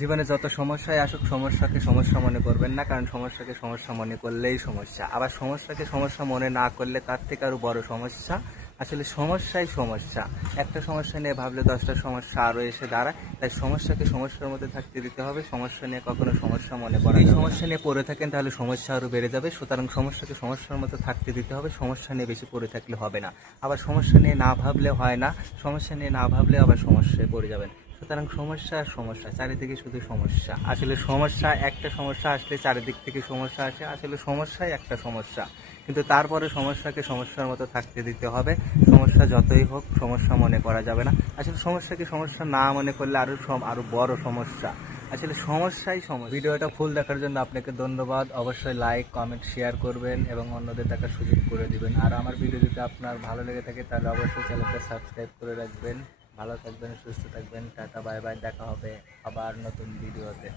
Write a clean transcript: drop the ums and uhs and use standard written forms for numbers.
জীবনে যত সমস্যাই আসুক সমস্যাকে সমস্যা মনে করবেন না, কারণ সমস্যাকে সমস্যা মনে করলেই সমস্যা। আবার সমস্যাকে সমস্যা মনে না করলে তার থেকে আরও বড় সমস্যা। আসলে সমস্যাই সমস্যা। একটা সমস্যা নিয়ে ভাবলে 10টা সমস্যা আরও এসে দাঁড়ায়। তাই সমস্যাকে সমস্যার মধ্যে থাকতে দিতে হবে। সমস্যা নিয়ে কখনো সমস্যা মনে করা যাবে না। এই সমস্যা নিয়ে পড়ে থাকেন তাহলে সমস্যা আরও বেড়ে যাবে। সুতরাং সমস্যাকে সমস্যার মধ্যে থাকতে দিতে হবে। সমস্যা নিয়ে বেশি পড়ে থাকলে হবে না। আবার সমস্যা নিয়ে না ভাবলে হয় না। সমস্যা নিয়ে না ভাবলে আবার সমস্যায় পড়ে যাবেন। সুতরাং সমস্যা আর সমস্যা, চারিদিকে শুধু সমস্যা। আসলে সমস্যা, একটা সমস্যা আসলে চারিদিক থেকে সমস্যা আসে। আসলে সমস্যাই একটা সমস্যা, কিন্তু তারপরে সমস্যাকে সমস্যার মতো থাকতে দিতে হবে। সমস্যা যতই হোক সমস্যা মনে করা যাবে না। আসলে সমস্যাকে সমস্যা না মনে করলে আরও বড় সমস্যা। আসলে সমস্যাই সমস্যা। ভিডিওটা ফুল দেখার জন্য আপনাকে ধন্যবাদ। অবশ্যই লাইক, কমেন্ট, শেয়ার করবেন এবং অন্যদের দেখার সুযোগ করে দিবেন। আর আমার ভিডিও যদি আপনার ভালো লেগে থাকে তাহলে অবশ্যই চ্যানেলটা সাবস্ক্রাইব করে রাখবেন। ভালো থাকবেন, সুস্থ থাকবেন। Tata, bye bye. দেখা হবে আবার নতুন ভিডিওতে।